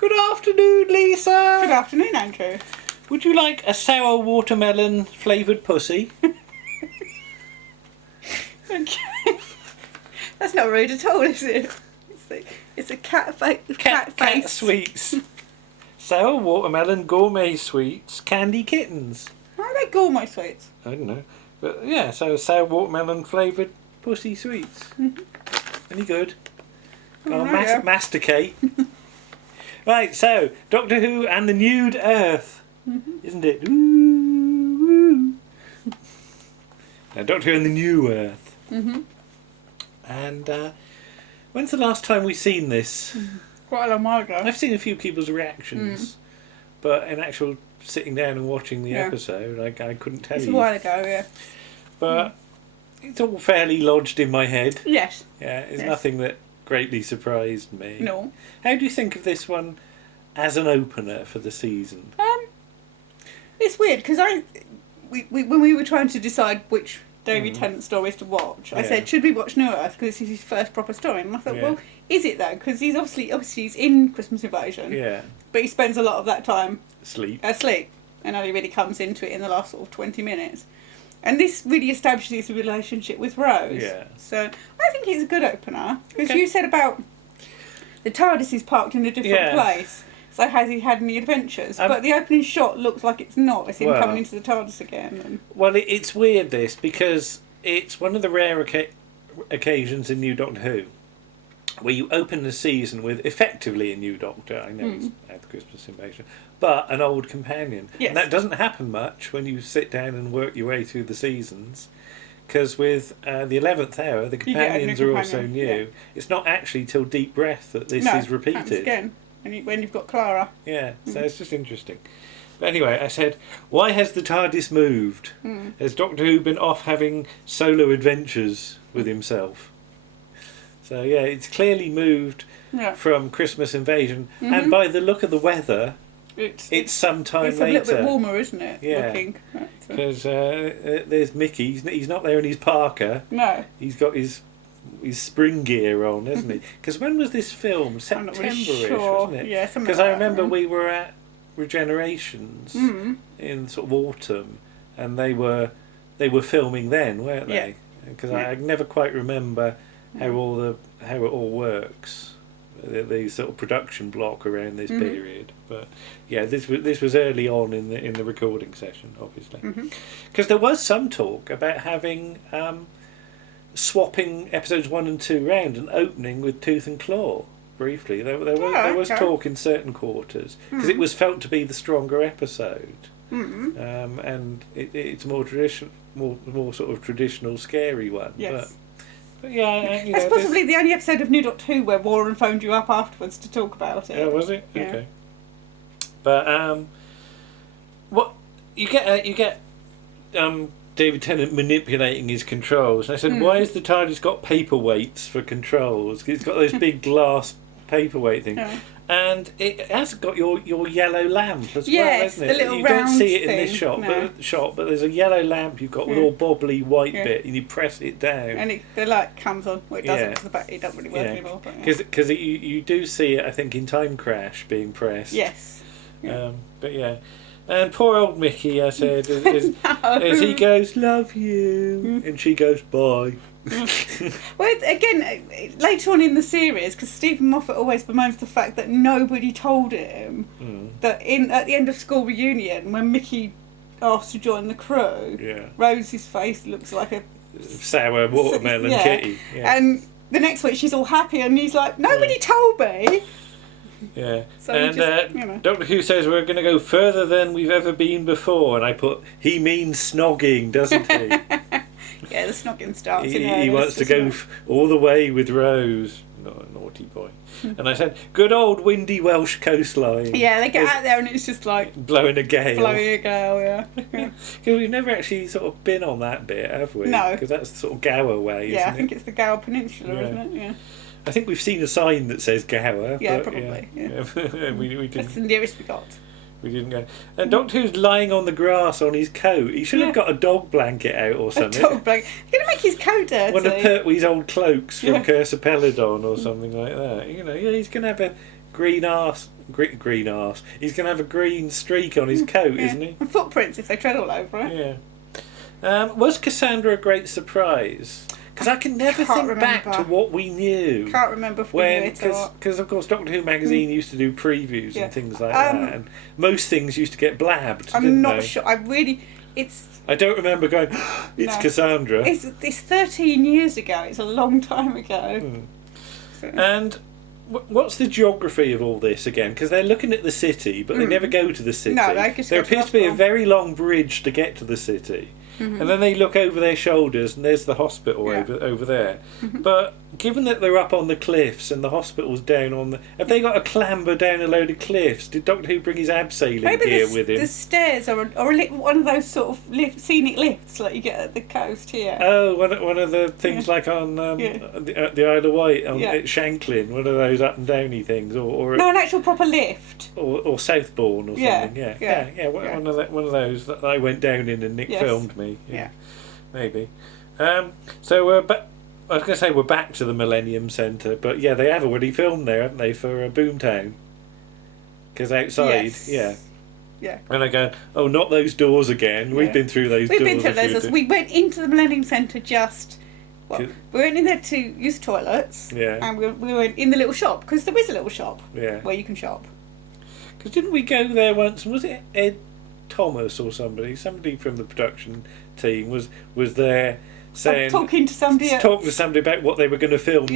Good afternoon, Lisa. Good afternoon, Andrew. Would you like a sour watermelon flavoured pussy? Okay. That's not rude at all, is it? It's a cat face. Cat sweets. Sour watermelon gourmet sweets, candy kittens. How are they gourmet sweets? I don't know. But yeah, so sour watermelon flavoured pussy sweets. Mm-hmm. Any good? Oh, Masticate. Right, so Doctor Who and the Nude Earth, isn't it? Ooh, ooh. Now, Doctor Who and the New Earth. Mm-hmm. And when's the last time we've seen this? Quite a long while ago. I've seen a few people's reactions, but in actual sitting down and watching the episode, I couldn't tell you. It's a while ago, yeah. But it's all fairly lodged in my head. Yes. Yeah, it's nothing that greatly surprised me. No. How do you think of this one as an opener for the season? It's weird because when we were trying to decide which David Tennant stories to watch, I said, should we watch New Earth because this is his first proper story? And I thought, well, is it though? Because he's obviously he's in Christmas Invasion. Yeah. But he spends a lot of that time Asleep. And only really comes into it in the last sort of 20 minutes. And this really establishes his relationship with Rose. Yeah. So I think it's a good opener. Because you said about the TARDIS is parked in a different place. So has he had any adventures? But the opening shot looks like it's not. It's him coming into the TARDIS again. And... Well, it's weird this, because it's one of the rare occasions in New Doctor Who where you open the season with effectively a new Doctor. I know it's at the Christmas Invasion, but an old companion. Yes. And that doesn't happen much when you sit down and work your way through the seasons, because with the 11th hour, the companions are also new. Yeah. It's not actually till Deep Breath that this is repeated. Again, when you've got Clara. Yeah, so it's just interesting. But anyway, I said, why has the TARDIS moved? Has Doctor Who been off having solo adventures with himself? So yeah, it's clearly moved from Christmas Invasion, and by the look of the weather, it's some time later. It's a little bit warmer, isn't it? Yeah, because there's Mickey. He's not there in his parka. No, he's got his spring gear on, hasn't he? Because when was this film? September-ish, wasn't it? Yeah, because I remember we were at Regenerations in sort of autumn, and they were filming then, weren't they? Because I never quite remember how it all works, the sort of production block around this period. But yeah, this was early on in the recording session, obviously, because there was some talk about having swapping episodes 1 and 2 round and opening with Tooth and Claw briefly. There was talk in certain quarters because it was felt to be the stronger episode, and it's more traditional, more sort of traditional scary one. Yes. But yeah, that's possibly the only episode of New Doctor Who where Warren phoned you up afterwards to talk about it. Yeah, was it? Yeah. Okay. But what you get David Tennant manipulating his controls. And I said, why has the TARDIS got paperweights for controls? It's got those big glass paperweight things. Yeah. And it has got your yellow lamp as well, hasn't it? The little you round don't see it thing. in this shot, but there's a yellow lamp you've got with all bobbly white bit, and you press it down. And the light comes on. Well, it doesn't, because the battery doesn't really work anymore. Because you do see it, I think, in Time Crash being pressed. Yes. Yeah. But yeah. And poor old Mickey, I said, as he goes, love you, and she goes, bye. Well, again, later on in the series, because Stephen Moffat always bemoans the fact that nobody told him that at the end of School Reunion, when Mickey asked to join the crew, Rose's face looks like a sour watermelon kitty. Yeah. And the next week she's all happy, and he's like, nobody told me. Yeah, so and Doctor Who says we're going to go further than we've ever been before, and I put, he means snogging, doesn't he? Yeah, the snogging starts. He wants to go all the way with Rose. Not a naughty boy. And I said, good old windy Welsh coastline. Yeah, they get out there and it's just like blowing a gale. Yeah. Because we've never actually sort of been on that bit, have we? No. Because that's sort of Gower way, isn't it? I think it's the Gower Peninsula, isn't it? Yeah. I think we've seen a sign that says Gower. Yeah, but probably. Yeah. we didn't. That's the nearest we got. We didn't go. And Doctor Who's lying on the grass on his coat. He should have got a dog blanket out or something. A dog blanket. He's going to make his coat dirty. One of Pertwee's old cloaks from Curse of Peladon or something like that. He's going to have a green arse. Green arse. He's going to have a green streak on his coat, isn't he? And footprints if they tread all over it. Yeah. Was Cassandra a great surprise? Because I can never think back to what we knew. Can't remember if we knew it or not. Because, of course, Doctor Who magazine used to do previews and things like that. And most things used to get blabbed, I'm not sure. I don't remember going, it's Cassandra. It's 13 years ago. It's a long time ago. So. And what's the geography of all this again? Because they're looking at the city, but they never go to the city. No, they just there appears to be a very long bridge to get to the city. And then they look over their shoulders and there's the hospital over there. But given that they're up on the cliffs and the hospital's down on the... Have they got to clamber down a load of cliffs? Did Doctor Who bring his abseiling gear with him? The stairs or one of those sort of scenic lifts like you get at the coast here. Oh, one of the things like on the Isle of Wight, at Shanklin, one of those up and downy things. Or no, an actual proper lift. Or Southbourne or something. One of those that I went down in and Nick filmed me. Yeah. Maybe. So I was going to say we're back to the Millennium Centre, but they have already filmed there, haven't they, for Boomtown? Because outside, yeah. And I go, oh, not those doors again. We've been through those doors. We've been through those. We went into the Millennium Centre we went in there to use the toilets, and we went in the little shop, because there is a little shop where you can shop. Because didn't we go there once, and was it Ed Thomas or somebody from the production team was there saying talking to somebody about what they were going to film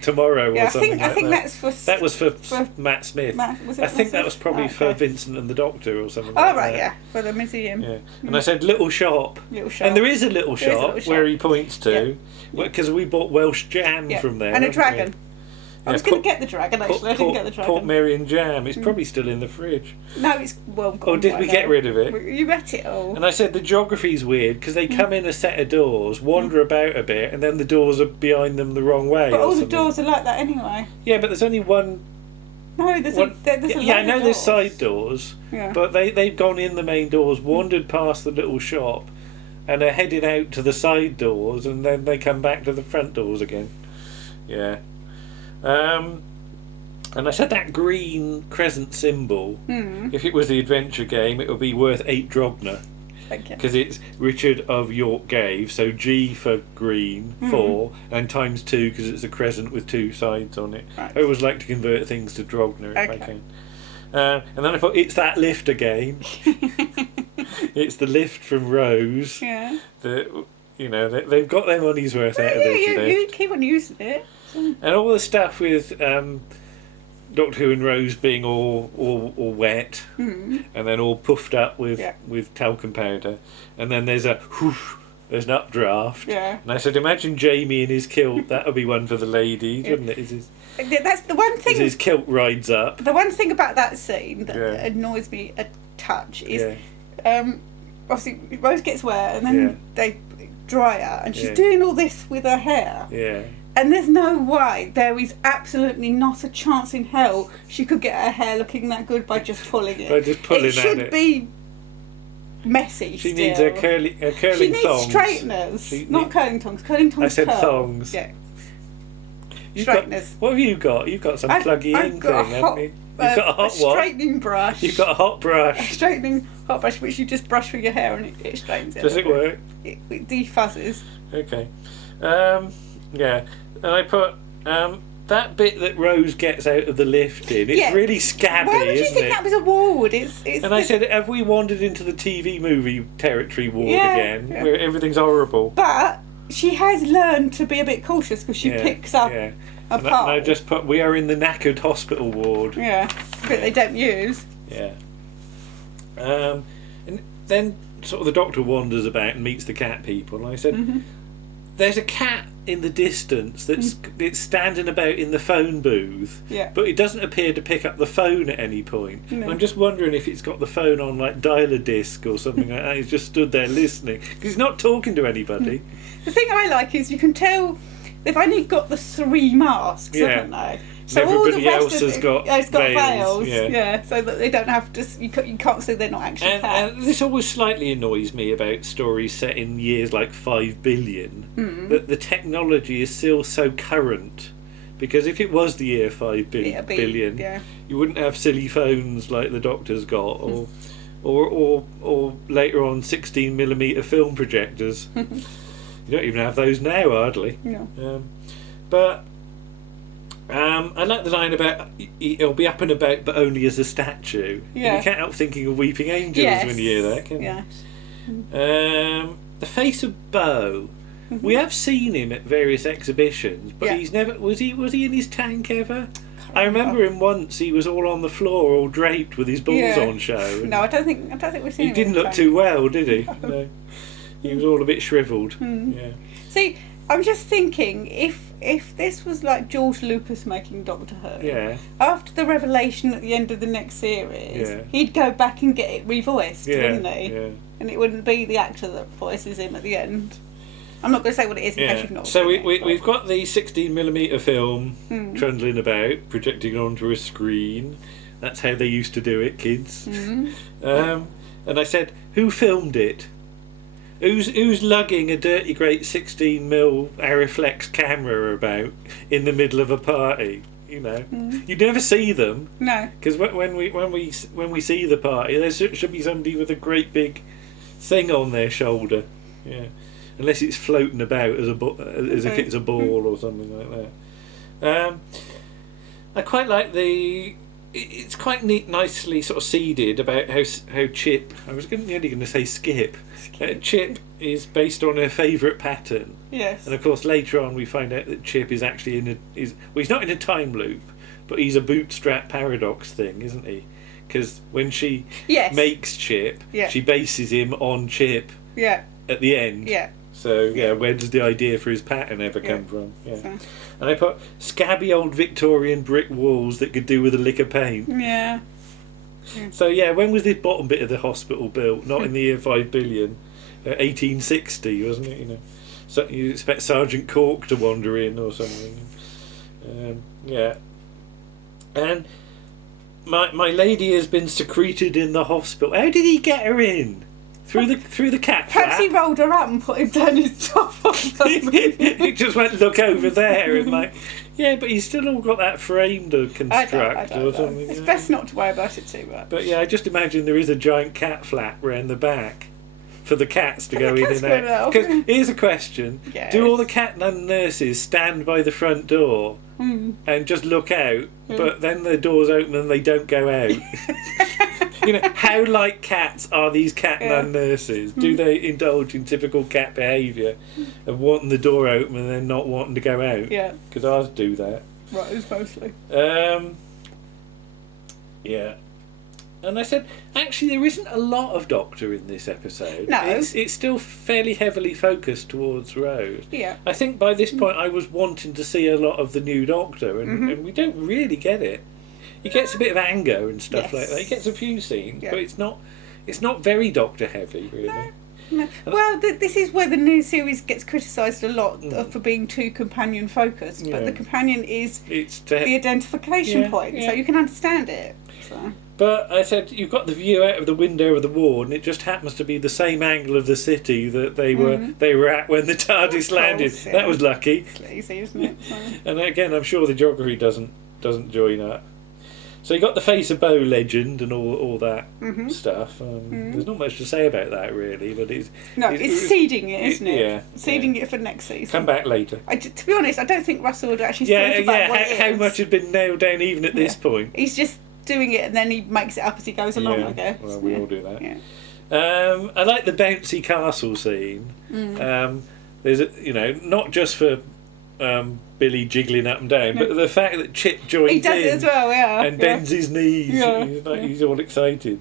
tomorrow or something. I think that was for Matt Smith. I think that was probably for Vincent and the Doctor or something. Oh right, for the museum. And I said little shop, and there is a little shop where he points to, because we bought Welsh jam from there and a dragon. I was going to get the dragon, actually. I didn't get the dragon. Port Merion jam. It's probably still in the fridge. No, it's well gone. Or did we get rid of it? You ate it all. And I said the geography's weird, because they come in a set of doors, wander about a bit, and then the doors are behind them the wrong way. But all the doors are like that anyway. Yeah, but there's only one... No, there's a lot I know there's side doors, but they've gone in the main doors, wandered past the little shop, and are heading out to the side doors, and then they come back to the front doors again. Yeah. And I said that green crescent symbol, if it was the adventure game, it would be worth 8 drogna. Because it's Richard of York gave, so G for green, 4, and times 2 because it's a crescent with 2 sides on it. Right. I always like to convert things to drogna if I can. And then I thought, it's that lift again. It's the lift from Rose. Yeah. They've got their money's worth out of this lift. You keep on using it. And all the stuff with Doctor Who and Rose being all wet and then all puffed up with talcum powder, and then there's an updraft. Yeah. And I said, imagine Jamie in his kilt. That would be one for the ladies, wouldn't it? That's the one thing. As his kilt rides up. The one thing about that scene that annoys me a touch is, obviously Rose gets wet and then they dry her, and she's doing all this with her hair. Yeah. And there's no way, there is absolutely not a chance in hell she could get her hair looking that good by just pulling it. It should be messy. She needs a curling thongs. She needs straighteners, not curling tongs. Curling tongs. I said thongs. Yeah. Straighteners. What have you got? You've got some pluggy in thing, haven't you? You've got a hot straightening brush. You've got a hot brush. A straightening hot brush, which you just brush through your hair and it straightens it. Does it work? It defuzzes. Okay. Yeah. And I put that bit that Rose gets out of the lift in. It's really scabby, isn't it? Why would you think that was a ward? I said, have we wandered into the TV movie territory ward again, where everything's horrible? But she has learned to be a bit cautious because she picks up a pole. And I just put, we are in the knackered hospital ward. Yeah, bit they don't use. Yeah. And then sort of the Doctor wanders about and meets the cat people. And I said, there's a cat in the distance that's it's standing about in the phone booth, but it doesn't appear to pick up the phone at any point. No. I'm just wondering if it's got the phone on like dial-a-disc or something like that. He's just stood there listening because he's not talking to anybody. The thing I like is you can tell they've only got the 3 masks, haven't they? So everybody all the rest else has got veils. So that they don't have to. You can't say they're not actually cats. And this always slightly annoys me about stories set in years like 5 billion. That the technology is still so current because if it was the year 5 billion, you wouldn't have silly phones like the Doctor's got, or later on 16mm film projectors. You don't even have those now, hardly. No. But I like the line about it'll be up and about, but only as a statue. Yeah. You can't help thinking of Weeping Angels when you hear that, can you? Yes. The face of Bo. We have seen him at various exhibitions, but he's never. Was he in his tank ever? I remember him once. He was all on the floor, all draped with his balls on show. No, I don't think we've seen him. He didn't look too well, did he? No. He was all a bit shriveled. Yeah. See, I'm just thinking if this was like George Lucas making Doctor Who, after the revelation at the end of the next series, he'd go back and get it revoiced, wouldn't he? Yeah. And it wouldn't be the actor that voices him at the end. I'm not going to say what it is in case you've not so seen it. We've got the 16mm film trundling about, projecting onto a screen. That's how they used to do it, kids. And I said, who filmed it? Who's lugging a dirty great 16mm Arriflex camera about in the middle of a party? You know, you never see them. No, because when we see the party, there should be somebody with a great big thing on their shoulder. Yeah, unless it's floating about as if it's a ball or something like that. I quite like it's quite neat, nicely sort of seeded about how Chip. I was nearly going to say Skip. Chip is based on her favourite pattern. Yes. And of course, later on, we find out that Chip is actually he's not in a time loop, but he's a bootstrap paradox thing, isn't he? Because when she makes Chip, she bases him on Chip. Yeah. At the end. Yeah. So where does the idea for his pattern ever come from? Yeah. So. And I put scabby old Victorian brick walls that could do with a lick of paint. Yeah. So when was this bottom bit of the hospital built? Not in the year 5 billion, 1860, wasn't it? You know, so you expect Sergeant Cork to wander in or something. And my lady has been secreted in the hospital. How did he get her in? Through the cat flap? Perhaps he rolled her up and put him down his top. He just went, look over there, and but he's still all got that frame to construct or something. It's best not to worry about it too much. But I just imagine there is a giant cat flap round the back for the cats to go in and out. Because here's a question: do all the Cat Nun Nurses stand by the front door and just look out, but then the doors open and they don't go out? You know, how like cats are these Cat Nun Nurses? Do they indulge in typical cat behaviour of wanting the door open and then not wanting to go out? Yeah. Because ours do that. Right, it's mostly. And I said, actually, there isn't a lot of Doctor in this episode. No. It's still fairly heavily focused towards Rose. Yeah. I think by this point I was wanting to see a lot of the new Doctor, and we don't really get it. He gets a bit of anger and stuff like that. He gets a few scenes, but it's not very Doctor heavy, really. No. Well, this is where the new series gets criticised a lot for being too companion focused, but the companion is the identification point, so you can understand it. So. But I said, you've got the view out of the window of the ward, and it just happens to be the same angle of the city that they were at when the TARDIS landed. Yeah. That was lucky. It's easy, isn't it? So. And again, I'm sure the geography doesn't join up. So you got the Face of Bo legend and all that stuff. There's not much to say about that really, but it's seeding it, isn't it? Yeah, seeding it for next season. Come back later. To be honest, I don't think Russell would actually thought about what it is. How much had been nailed down even at this point? He's just doing it and then he makes it up as he goes along, I guess. Well, we all do that. Yeah. I like the bouncy castle scene. There's not just for Billy jiggling up and down, but the fact that Chip joins in, he does it as well, and bends his knees, he's all excited.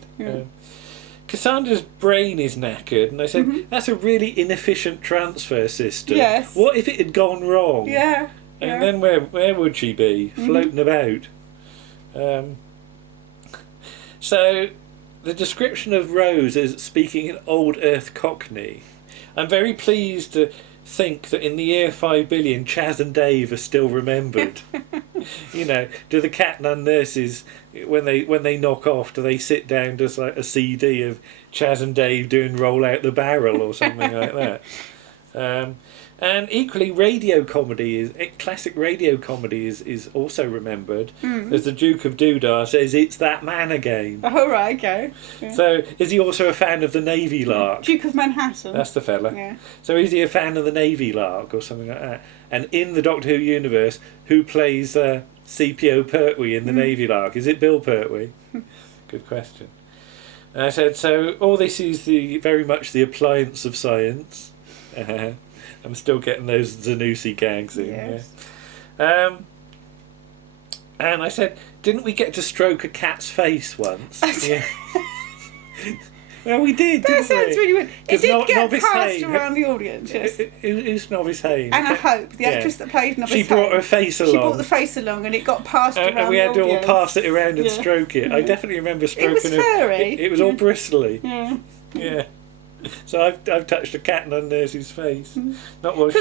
Cassandra's brain is knackered, and I said that's a really inefficient transfer system. Yes. What if it had gone wrong? Yeah. And then where would she be? Floating about. So the description of Rose as speaking in Old Earth Cockney. I'm very pleased to think that in the year 5 billion, Chaz and Dave are still remembered. Do the Cat Nun Nurses, when they knock off, do they sit down just like a CD of Chaz and Dave doing Roll Out the Barrel or something like that? And equally, classic radio comedy is also remembered, as the Duke of Doodah says, "It's that man again." Oh, right, okay. Yeah. So, is he also a fan of the Navy Lark? Duke of Manhattan. That's the fella. Yeah. So, is he a fan of the Navy Lark or something like that? And in the Doctor Who universe, who plays CPO Pertwee in the Navy Lark? Is it Bill Pertwee? Good question. And I said, so all this is very much the appliance of science. I'm still getting those Zanussi gags in. Yes. Yeah. And I said, didn't we get to stroke a cat's face once? Yeah. Well, we did. That sounds really weird. It did get Novice passed Hayne, around the audience. Yes. Who's Novice Hayne? Anna Hope, the actress that played Novice Hayne. She brought her face along. She brought the face along, and it got passed around. And we had to all pass it around and stroke it. Yeah. I definitely remember stroking it. Was furry. It was all bristly. Yeah. Yeah. So I've touched a Cat Nun Nurse's face. Not while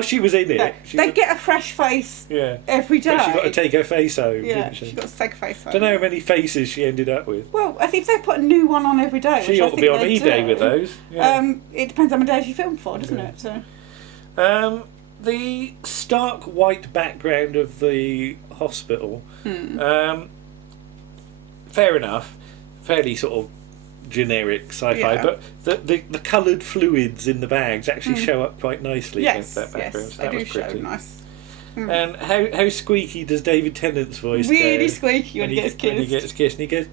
she was in it. No, they get a fresh face every day. But she got to take her face home, yeah, didn't she? She got to take a face home. Don't know how many faces she ended up with. Well, I think if they put a new one on every day, she ought to be on eBay with those. Yeah. It depends how many days you film for, doesn't it? So. The stark white background of the hospital. Fair enough. Fairly sort of generic sci-fi, but the coloured fluids in the bags actually show up quite nicely against that background. So that was pretty. Show nice. And how squeaky does David Tennant's voice really go? squeaky when he gets kissed. When he gets kissed, and he goes,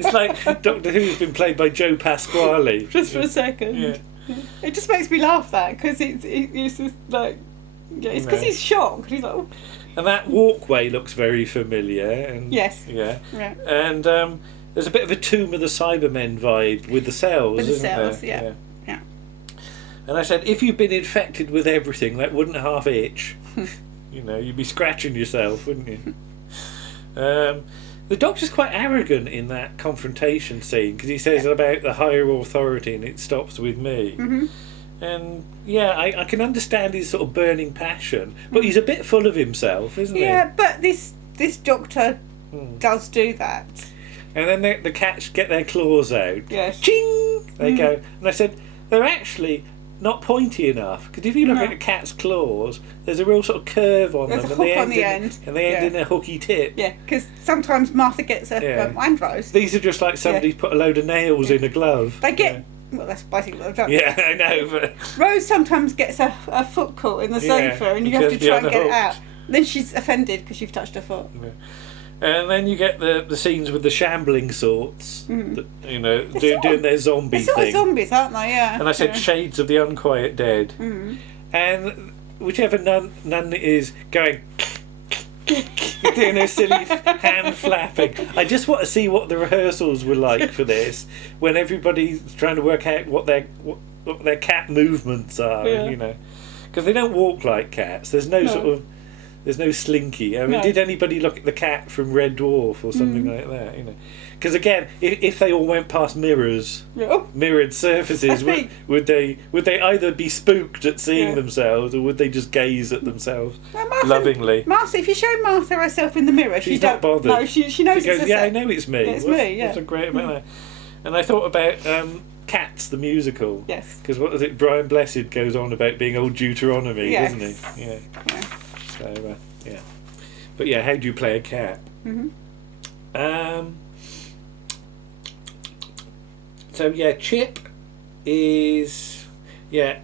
it's like Doctor Who's been played by Joe Pasquale. Just for a second. Yeah. It just makes me laugh because it's just like, it's because he's shocked. He's like, oh. And that walkway looks very familiar. And, yes. Yeah. And there's a bit of a Tomb of the Cybermen vibe with the cells, with the isn't cells, there? Yeah. And I said, if you've been infected with everything, that wouldn't half itch. You'd be scratching yourself, wouldn't you? The Doctor's quite arrogant in that confrontation scene because he says about the higher authority and it stops with me. And I can understand his sort of burning passion, but he's a bit full of himself, isn't he? Yeah, but this Doctor does do that. And then the cats get their claws out. Yes. Ching! They go. And I said, they're actually not pointy enough, because if you look at a cat's claws, there's a real sort of curve on them. There's a hook on the end. And they end in a hooky tip. Yeah, because sometimes Martha gets a and Rose. These are just like somebody's put a load of nails in a glove. They get... Well, that's basically what they've done. Yeah, I know, but... Rose sometimes gets a foot caught in the sofa and you have to try and get it out. Then she's offended because you've touched her foot. Yeah. And then you get the scenes with the shambling sorts, that, doing their zombie thing. They're sort of zombies, aren't they? Yeah. And I said shades of the unquiet dead. And whichever nun it is going... doing her silly hand flapping. I just want to see what the rehearsals were like for this, when everybody's trying to work out what their cat movements are, because they don't walk like cats. There's no there's no slinky. I mean, did anybody look at the cat from Red Dwarf or something like that? Because again, if they all went past mirrored surfaces, would they either be spooked at seeing themselves, or would they just gaze at themselves lovingly? Martha, if you show Martha herself in the mirror, she's not bothered. No, she knows. She goes, I know it's me. It's me. Yeah. What's so great about that? And I thought about Cats, the musical. Yes. Because what was it? Brian Blessed goes on about being old Deuteronomy, doesn't he? Yeah. So but how do you play a cat? So Chip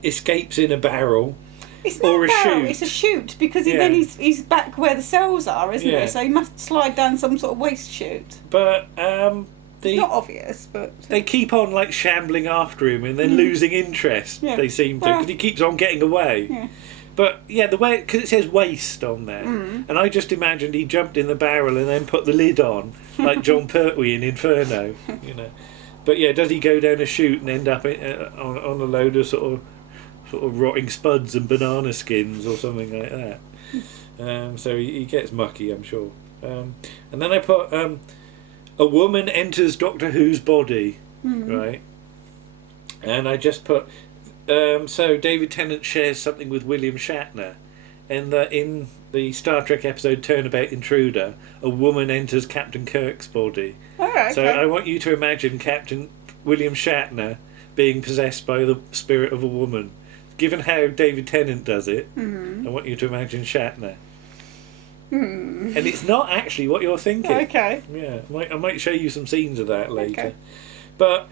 escapes in a barrel. It's not or a barrel, chute. It's a chute, because then he's back where the cells are, isn't he? So he must slide down some sort of waste chute. But it's not obvious, but they keep on like shambling after him and then losing interest. They seem to, because he keeps on getting away. Yeah. But the way, because it says waste on there, and I just imagined he jumped in the barrel and then put the lid on, like John Pertwee in Inferno, But does he go down a chute and end up on a load of sort of rotting spuds and banana skins or something like that? So he gets mucky, I'm sure. And then I put a woman enters Doctor Who's body, right? And I just put so David Tennant shares something with William Shatner, and in the Star Trek episode Turnabout Intruder, a woman enters Captain Kirk's body. All right. So I want you to imagine Captain William Shatner being possessed by the spirit of a woman. Given how David Tennant does it, I want you to imagine Shatner. And it's not actually what you're thinking. Okay. Yeah, I might show you some scenes of that later. Okay. But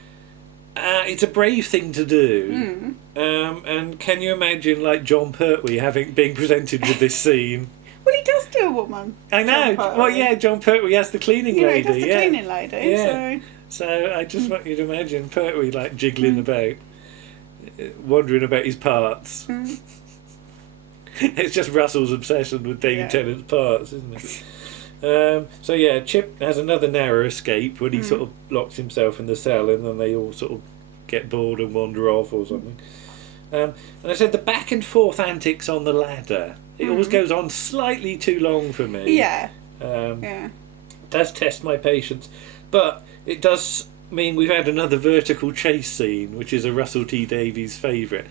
it's a brave thing to do. And can you imagine, like, John Pertwee being presented with this scene? Well, he does do a woman. I know. Well, yeah, John Pertwee has the cleaning lady. He does the cleaning lady. Yeah. So I just want you to imagine Pertwee, like, jiggling about, wondering about his parts. It's just Russell's obsession with David Tennant's parts, isn't it? So yeah, Chip has another narrow escape when he sort of locks himself in the cell, and then they all sort of get bored and wander off or something. And I said the back and forth antics on the ladder. It always goes on slightly too long for me. Yeah. Does test my patience, but it does mean we've had another vertical chase scene, which is a Russell T Davies favourite.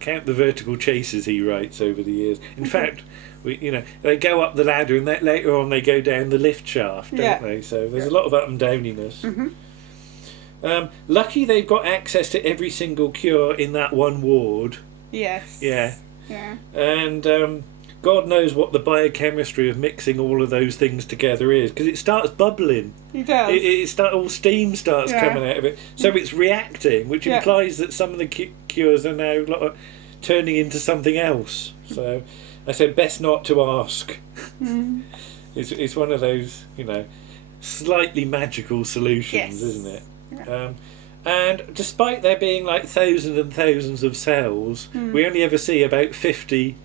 Count the vertical chases he writes over the years. In fact, they go up the ladder, and later on they go down the lift shaft, don't they? So there's a lot of up and downiness. Lucky they've got access to every single cure in that one ward. Yes. Yeah. And God knows what the biochemistry of mixing all of those things together is, because it starts bubbling. It does. All steam starts coming out of it, so it's reacting, which implies that some of the cures are now turning into something else. So I said best not to ask. It's one of those, slightly magical solutions, isn't it? And despite there being like thousands and thousands of cells, we only ever see about 50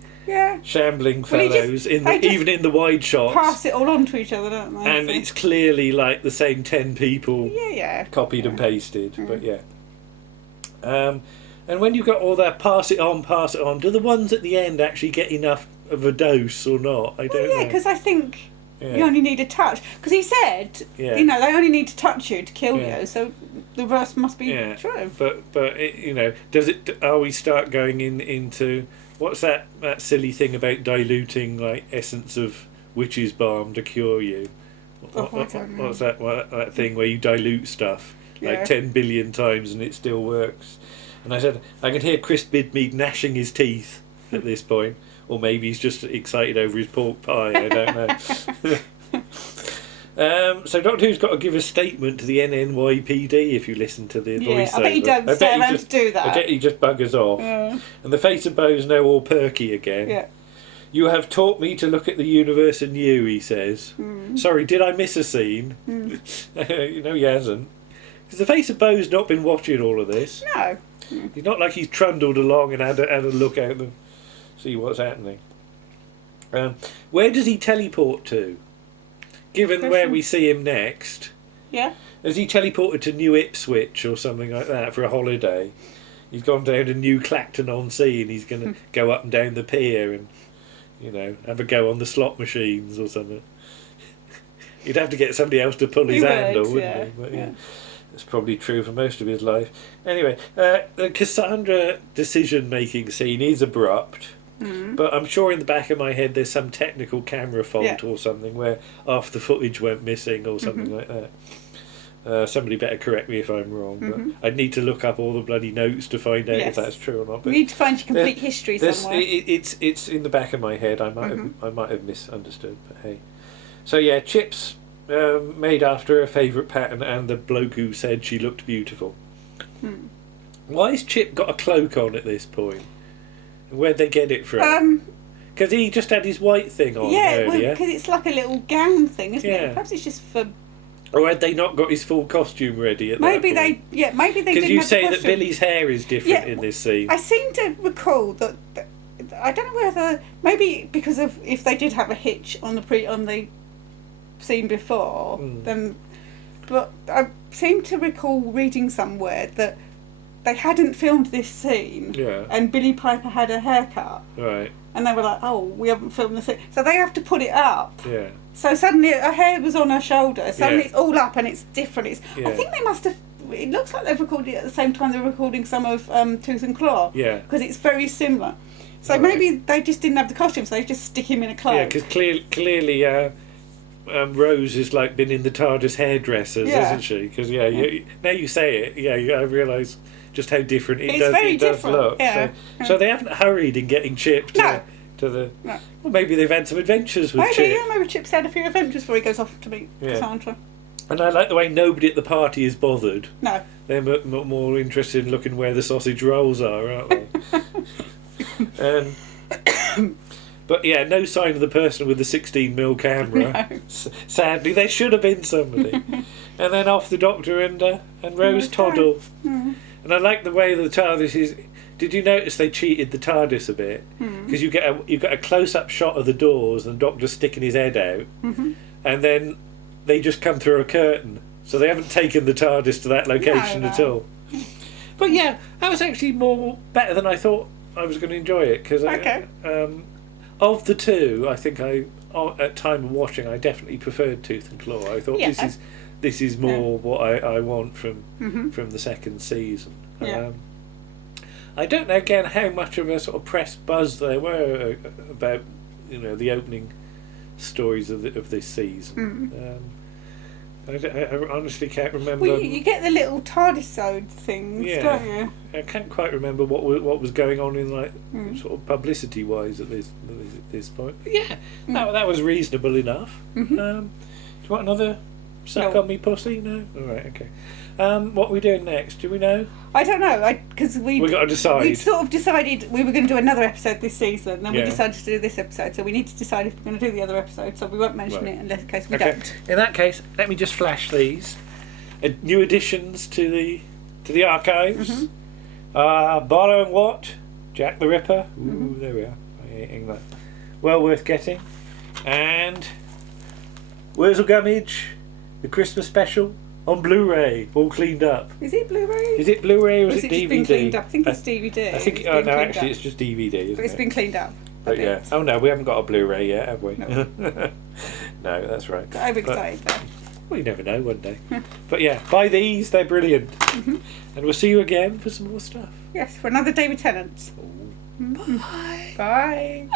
shambling fellows even in the wide shots. Pass it all on to each other, don't they? And it's clearly like the same 10 people copied and pasted. But and when you've got all that pass it on, do the ones at the end actually get enough of a dose or not? I don't know. Yeah, because I think you only need a touch. Because he said, they only need to touch you to kill you, so the rest must be true. But does it? Are we start going into what's that silly thing about diluting like essence of witch's balm to cure you? What's that thing where you dilute stuff like 10 billion times and it still works? And I said I can hear Chris Bidmead gnashing his teeth at this point, or maybe he's just excited over his pork pie. I don't know. So Doctor Who's got to give a statement to the NNYPD if you listen to the voiceover. I bet he don't stay around to do that. I bet he just buggers off. And the face of Bo's now all perky again. You have taught me to look at the universe anew, he says. Sorry, did I miss a scene? He hasn't. Because the face of Bo's not been watching all of this. No. He's not like he's trundled along and had a look at them, see what's happening. Where does he teleport to? Given where we see him next. Yeah. Has he teleported to New Ipswich or something like that for a holiday? He's gone down to New Clacton-on-Sea and he's going to go up and down the pier and, have a go on the slot machines or something. He'd have to get somebody else to pull his handle, wouldn't he? But, that's probably true for most of his life. Anyway, the Cassandra decision-making scene is abrupt. But I'm sure in the back of my head there's some technical camera fault or something where half the footage went missing or something like that. Somebody better correct me if I'm wrong. But I'd need to look up all the bloody notes to find out if that's true or not. But you need to find your complete history somewhere. It's in the back of my head. I might have misunderstood. But hey, so yeah, Chip's made after her favourite pattern, and the bloke who said she looked beautiful. Why has Chip got a cloak on at this point? Where'd they get it from? Because he just had his white thing on earlier. Because it's like a little gown thing, isn't it? Perhaps it's just for... Or had they not got his full costume ready at that point? Maybe they didn't have the costume. Because you say that Billy's hair is different in this scene. I seem to recall that... I don't know whether... Maybe because of if they did have a hitch on the scene before, then... But I seem to recall reading somewhere that they hadn't filmed this scene, and Billie Piper had a haircut, right? And they were like, "Oh, we haven't filmed the scene," so they have to put it up. Yeah. So suddenly her hair was on her shoulder. Suddenly it's all up and it's different. I think they must have. It looks like they've recorded it at the same time they're recording some of Tooth and Claw. Yeah. Because it's very similar. So maybe they just didn't have the costume, so they just stick him in a cloak. Yeah, because clearly, Rose has like been in the TARDIS hairdressers, Yeah. isn't she? Because now you say it, I realise just how different It's very does different, look. yeah. So they haven't hurried in getting Chip to the. No. Well, maybe they've had some adventures with Chip. Maybe Chip's had a few adventures before he goes off to meet Cassandra. And I like the way nobody at the party is bothered. No. They're more interested in looking where the sausage rolls are, aren't they? But yeah, no sign of the person with the 16mm camera. No. Sadly, there should have been somebody. And then off the Doctor and Rose toddle. Mm. And I like the way the TARDIS is. Did you notice they cheated the TARDIS a bit? Because you get a close-up shot of the doors and the Doctor sticking his head out, and then they just come through a curtain. So they haven't taken the TARDIS to that location at all. But yeah, that was actually better than I thought I was going to enjoy it. Because of the two, I think at time of watching, I definitely preferred Tooth and Claw. I thought this is more what I want from the second season. Yeah. I don't know again how much of a sort of press buzz there were about the opening stories of this season. I honestly can't remember. Well, you get the little TARDIS-ode things, don't you? I can't quite remember what was going on in sort of publicity wise at this point. But yeah, that was reasonable enough. Do you want another suck on me pussy? No. All right. Okay. What are we doing next? Do we know? I don't know, because we got to decide. We sort of decided we were going to do another episode this season, then we decided to do this episode, so we need to decide if we're going to do the other episode, so we won't mention it in case we don't. In that case, let me just flash these new additions to the archives. Borrowing What? Jack the Ripper. Ooh, there we are. England. Well worth getting. And Wurzel Gummidge, the Christmas special. On Blu-ray, all cleaned up. Is it Blu-ray? Is it Bluray or is it DVD? just been cleaned up? I think it's DVD. I think. Oh no, actually, it's just DVD. Isn't but it's been cleaned up. But yeah. Oh no, we haven't got a Blu-ray yet, have we? No. No, that's right. But I'm excited though. Well, you never know. One day. But yeah, buy these. They're brilliant. And we'll see you again for some more stuff. Yes, for another Day with Tennant. Bye. Bye.